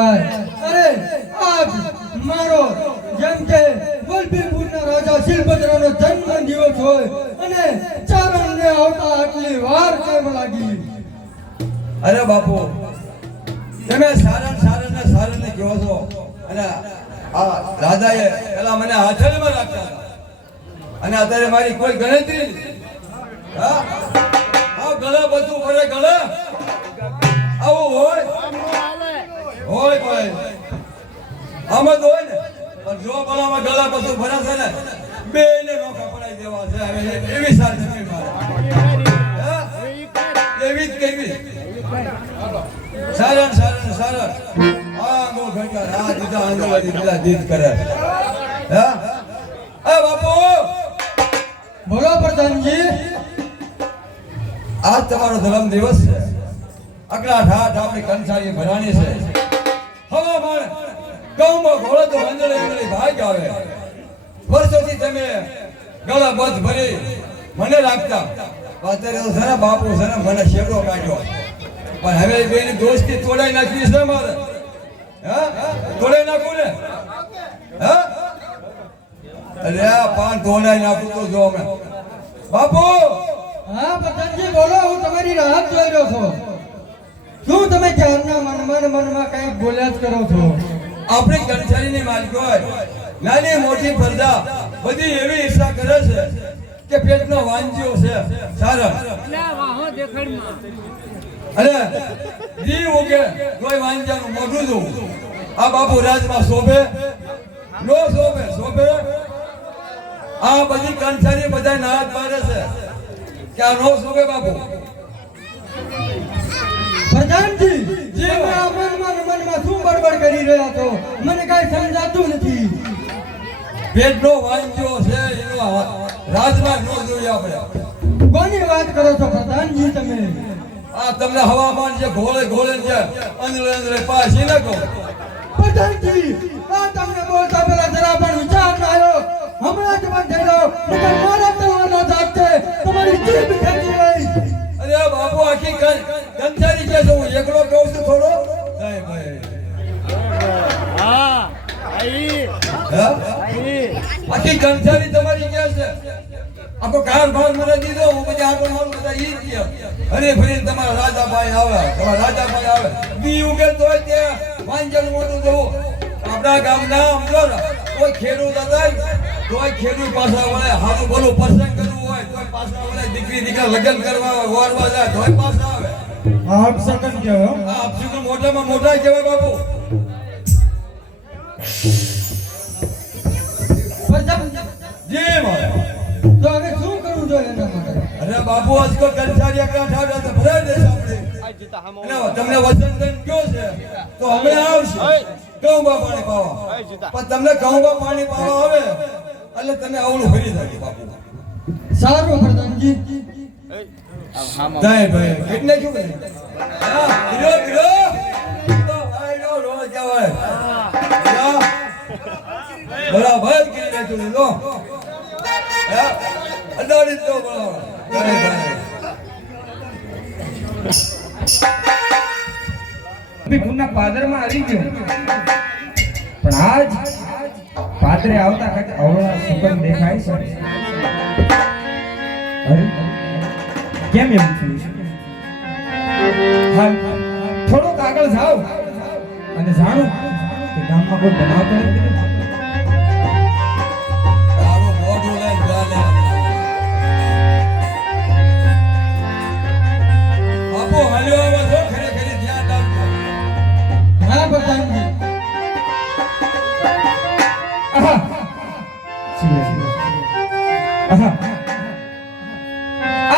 કહેવાય. અરે આજ મારો જેમ કે વલભીપુરના રાજા શિલભદ્રનો જન્મ દિવસ હોય અને ચારણને આવતા આટલી વાર કેમ લાગી? અરે બાપુ, તમે સારણ ને કહો છો અને આ રાજાએ પેલા મને હાથળીમાં રાખતા હતા અને અત્યારે મારી કોઈ ગણતરી નથી. હા, ગળા બધું ભરે ગળા આવું હોય ભાઈ, આમ જ હોય ને. પણ જો ગળામાં ગળા બધું ભરાશે ને બે ને નોખા પડાઈ દેવા છે. એવી સારી જમીન મારે એવી જ કેવી સારણ આ મો ઘંટા આ દીધા આંગળવાડી દીધા દીધ કરે. હા આ બાપુ બોલો પ્રધાનજી. આજ તમારો ધર્મ દિવસ છે. અગલા ઠાઠ આપણી કંસારી ભરાણી છે. હવામાન ગામમાં ઘોડો તો અંજળી ભાગ આવે. વર્ષોથી તમે ગળા બધ ભરી મને રાખતા. અત્યારે તો છે બાપુ છે ને મને શેડો કાઢ્યો. પણ હવે બેની દોસ્તી તોડાઈ નાખી છે મારે. હા તોડાઈ નાખું ને. હા અરે આ પાન તોડાઈ નાખું તો જો અમે બાપુ. હા પ્રધાનજી બોલો, હું તમારી રાહ જોઈ રહ્યો છું. શું તમે ક્યારના મનમાં કંઈક બોલ્યા જ કરો છો? આપણી કંસારીની માલિક હોય નાની મોટી પ્રજા બધી એવી ઈચ્છા કરે છે કે પેટનો વાંજ્યો છે સારા અરે જી ઉગે કોઈ વાંજાનું મોઢું જોવું. આ બાપુ રાજમાં શોભે નો શોભે આ બધી કંસારી બધા નાદ પાડે છે કે આ નો શોભે બાપુ. પ્રધાનજી જે મનમાં શું બડબડ કરી રહ્યા છો મને કાંઈ સમજાતું નથી. પેટનો વાંજ્યો છે એનો રાજમાં નો જોઈએ આપણે. કોની વાત કરો છો પ્રધાનજી તમે? આ તમને હવામાન જે ઘોળે છે અંદરે પાછી ન કહો. પ્રધાનજી આ તમને બોલતા પહેલા જરા પણ વિચાર ન આવ્યો? હમણાં જ બંધ થઈ જાઓ નકર મારા તલવારનો જાગ છે તમારી જીભ ખેંચી લઈ. અરે બાપુ આખી કંસારી કે હું એકલો કહું છું થોડો નહીં ભાઈ. હા આઈ આખી કંસારી તમારી કે છે. આખો કારભાર મને દીધો હું પછી આગળ મારું બધા ઈ જ અરે ફરીને તમારા રાજાભાઈ આવે બી ઉગે તોય તે વાંજલ મોટું જવું. આપણા ગામના અમરો કોઈ ખેડૂત હતા તોય ખેડૂત પાછા વળે. હારું બોલું પ્રસંગ કરવું હોય તોય પાછા વળે. દીકરી દીકરા લગ્ન કરવા હોય વરવા જાય તોય પાછા આવે. આપ સકન કહેવાય. આપ સકન મોટામાં મોટા કહેવાય બાપુ. જી મારા તો હવે શું કરવું જોઈએ એના માટે? અરે બાપુ આજકો કંસારી એકલા ઠાઠા તો ભરાઈ દેશે આપણે. તમને વચન દઈને કયો છે તો અમે આવશે ઘઉંબા પાણી પાવા. પણ તમને ઘઉંબા પાણી પાવા આવે એટલે તમે અવળું ફરી જાય બાપુ. સારું પ્રધાનજી. જાય ભાઈ કેટલે શું કરે? હા ગીરો તો આયો રોજ આવે. બરાબર કરી નાખ્યું લો. હા અડાડી તો બરાબર. અરે ભાઈ ભીખુના પાદરમાં આવી ગયો પણ આજ પાદરે આવતા કાંઈક અવળા સુગંધ દેખાય છે. અરે કેમ એવું થયું છે? હાલ થોડોક આગળ જાઓ અને જાણો કે ગામમાં કોઈ બનાવતો નથી. તારું મોઢું લઈને ચાલે. બાપુ હાલ્યો આવો છો ખરેખર ધ્યાન રાખજો. હા પ્રધાનજી. આહા આહા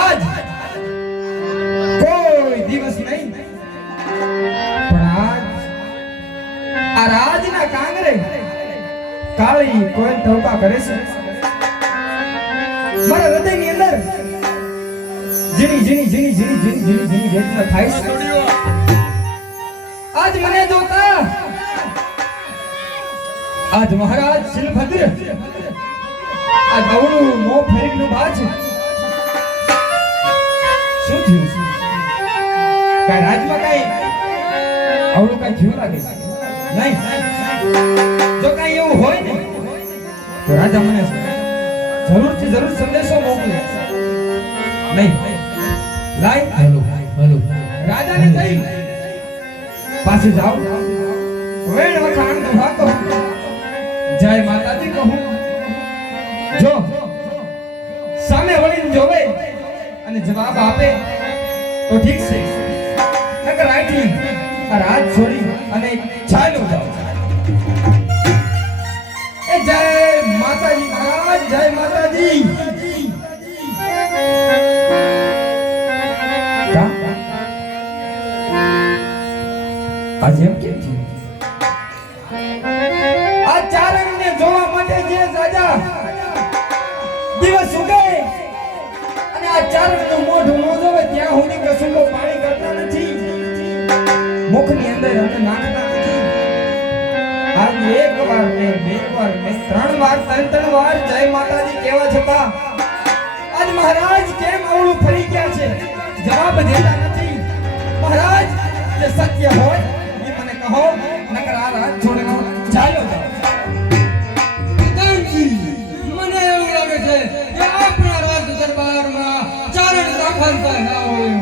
આજ કોઈ દિવસ નહીં પણ આજ આ રાજના કાંગરે કાળી કોઈ તોપા કરે છે. મારા હૃદયની અંદર ઝીણી વેદના થાય છે. આજ મને જોતા આજ મહારાજ શિલભદ્ર આ ગૌનું મોં ફેરવીનું બાજ શું થયું? કાંઈ રાજમાં કાંઈ અવળું કાંઈ થયું લાગે છે? નહીં જો કાંઈ એવું હોય ને તો રાજા મને જરૂરથી જરૂર સંદેશો મોકલે નહીં લાય હેલો રાજાને થઈ પાસે જાઓ વેણ વખાણ દુહા કહું જય માતાજી કહું જો સામે વળીને જોવે અને જવાબ આપે તો ઠીક છે નકર આટલી આ રાત છોડી અને ચાલ્યો જાઓ એ જય માતાજી મહારાજ જય માતાજી આજે એમ કેમ છે આ ચારણને જોવા માટે જે રાજા દિવસ ઉગે અને આ ચારણનું મોઢું ન જોવે ત્યાં સુધી કસુંબો પાણી કરતા નથી મુખની અંદર અન્ન નાખતા નથી આજ એક વાર ને બે વાર ને ત્રણ વાર ત્રણ વાર જય માતાજી કહેવા છતાં આજ મહારાજ કેમ અવળું ફરી ગયા છે જવાબ દેતા નથી મહારાજ જે સત્ય હોય એ મને કહો નકર આ રાત છોડીને ચાલ્યો જાઓ પ્રધાનજી, મને એવું લાગે છે કે આપણા રાજ દરબારમાં ચારણ દાખલ થયા હોય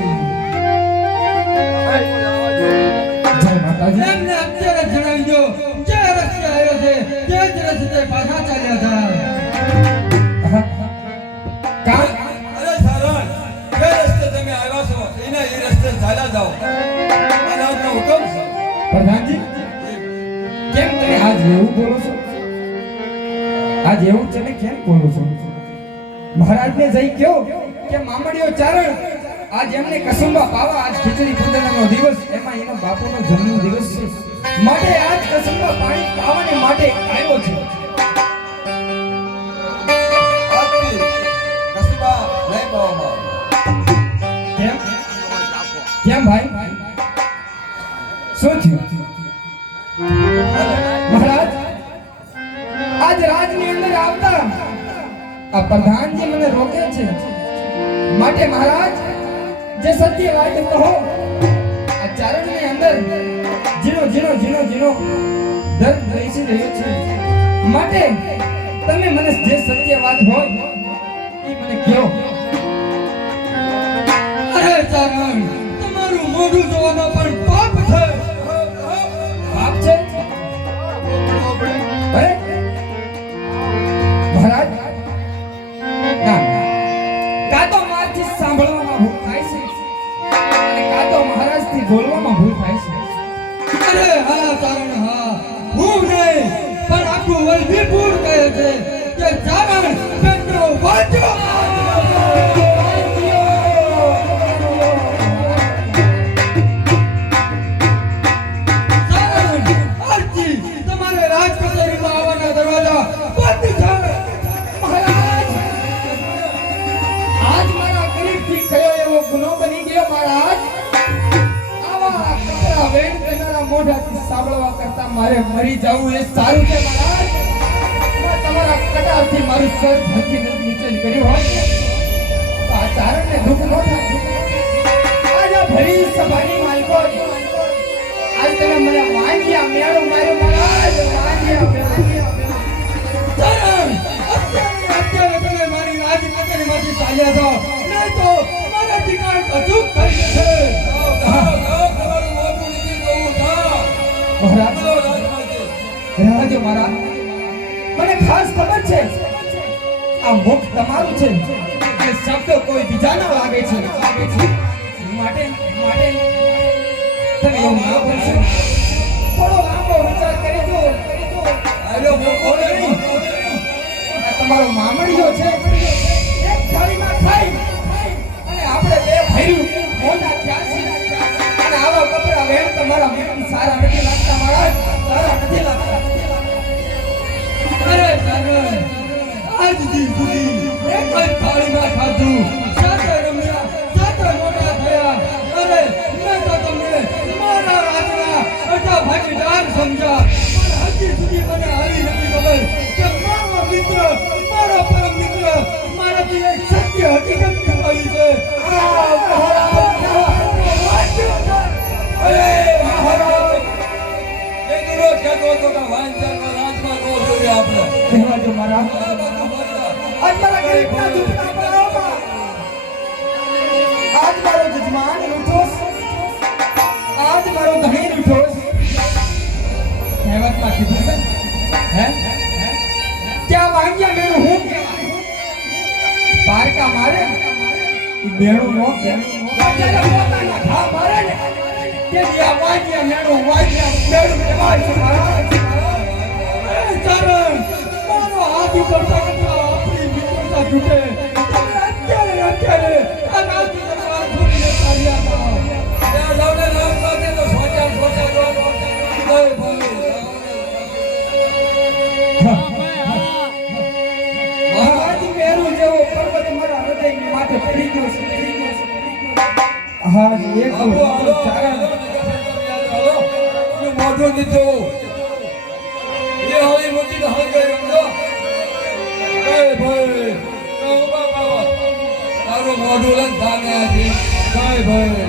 જય માતાજી એમને અત્યારે જણાવી દો જે રસ્તે આવ્યો છે તે જ રસ્તે પાછા ચાલ્યા જાય કામ અરે સારણ જે રસ્તે તમે આવ્યા છો એના એ રસ્તે ચાલ્યા જાઓ આ રાજનો હુકમ છે પ્રધાનજી કેમ તમે આજ એવું બોલો છો આજ એવું તમે કેમ બોલો છો મહારાજને જઈ કયો કે મામડીઓ ચારણ આજ એમને કસુંબા પાવા આજ ખીચડી પૂજનનો દિવસ એમાં એનો બાપુનો જન્મ દિવસ છે માટે આજ કસુંબા પાણી પાવાને માટે આવ્યો છે આજથી કસબા નહીં પાવામાં કેમ કેમ ભાઈ શું થયું મહારાજ આજ રાજની અંદર આવતા આ પ્રધાનજી મને રોકે છે માટે મહારાજ જે સત્ય વાત કહો આ ચારણની અંદર ઝીણો દર્દ બેસી રહ્યો છે માટે તમે મને જે સત્ય વાત હોય એ મને કહો અરે ચારણ, તમારું મોઢું જોવામાં પણ પાપ છે પાપ છે અરે મહારાજ ના કાં તો મારથી સાંભળવામાં ભૂલ થાય છે અને કાં તો મહારાજથી બોલવામાં ભૂલ થાય છે અરે હા ચારણ, હા હું નહીં પણ આખું વલભીપુર કહે છે કે ચારણ પેટનો વાંચો તમારે રાજ કચેરીમાં આવવાના દરવાજા બંધ છે મહારાજ આજ મારા ગરીબથી કયો એવો ગુનો બની ગયો મહારાજ આવા કપરા વેણ કરનારા મોઢાથી સાંભળવા કરતા મારે મરી જવું એ સારું છે મહારાજ મેં તમારા કટારથી મારું સર ધરતી નીચે કર્યું હોય તો આ ચારણને દુઃખ ન થાય આજ આ ભરી સભાની માલિકો આજ તમે મને વાંગ્યા મેળો માર્યો મહારાજ વાંગ્યા ચારણ, અત્યારે તમે મારી રાજ કચેરીમાંથી ચાલ્યા જાઓ નહીં તો મારાથી કાંઈક અચૂક થઈ જશે તમારું મોઢું નથી જોવું મહારાજ બોલો રાજમાંથી રહેવાજો મહારાજ મને ખાસ ખબર છે આ મુખ તમારું છે અને શબ્દ કોઈ બીજાના લાગે છે માટે તમે એવું ના બોલશો થોડો લાંબો વિચાર કરી દો આયો મોકો નહીં આ તમારો મામડીયો છે એક થાળીમાં ખાઈ અને આપણે બે ભર્યું મોટા થયા છે અને આવા કપડા વેણ તમારા મુખથી સારા નથી લાગતા મહારાજ સારા નથી લાગતા અરે ચારણ, આજ દી સુધી એક જ થાળીમાં ખાધું, સાથે રમ્યા, સાથે મોટા થયા. અરે મેં તો તમને મારા રાજના અડધા ભાગીદાર સમજ્યા, પણ હજી સુધી મને આવી નથી ખબર કે મારો મિત્ર, મારો પરમ મિત્ર મારાથી એક સત્ય હકીકત છુપાવી છે. અરે મહારાજ એ દુરો કહેવા જો મારા આ બધું બોલ્યા. આજ મારા ગરીબના દુઃખના પડાવમાં આજ મારો જજમાન રૂઠોસ, આજ મારો ધણી રૂઠોસ. કહેવતમાં કીધું છે હે ત્યાં માંગ્યા મેળું હું પારકા મારે ઈ મેળું નો અત્યારે પોતાના ઘા મારે ને તે ત્યાં માંગ્યા મેળું મેળું કહેવાય છે મહારાજ. ચરણ મારો હાથ ઉપરતા કરતા આપણી મિત્રતા તૂટે. તમે અત્યારે આ રાજી દરબાર છોડીને ચાલ્યા જાઓ. ત્યાં જાઓને નામ સાથે તો સોચા જો. જય ભોલે. આજ મેરું જેવો પર્વત મારા હૃદયની માથે પડી ગયો છે. હા એક આવો, આવો, ચારણ હાલો. તું મોઢું દીધો. એ હાલી મૂકીને હાલ ગયો સમજો. જય ભોલે. ઉભા બાવા. તારું મોઢું લઈને ધામે હતી. જય ભોલે.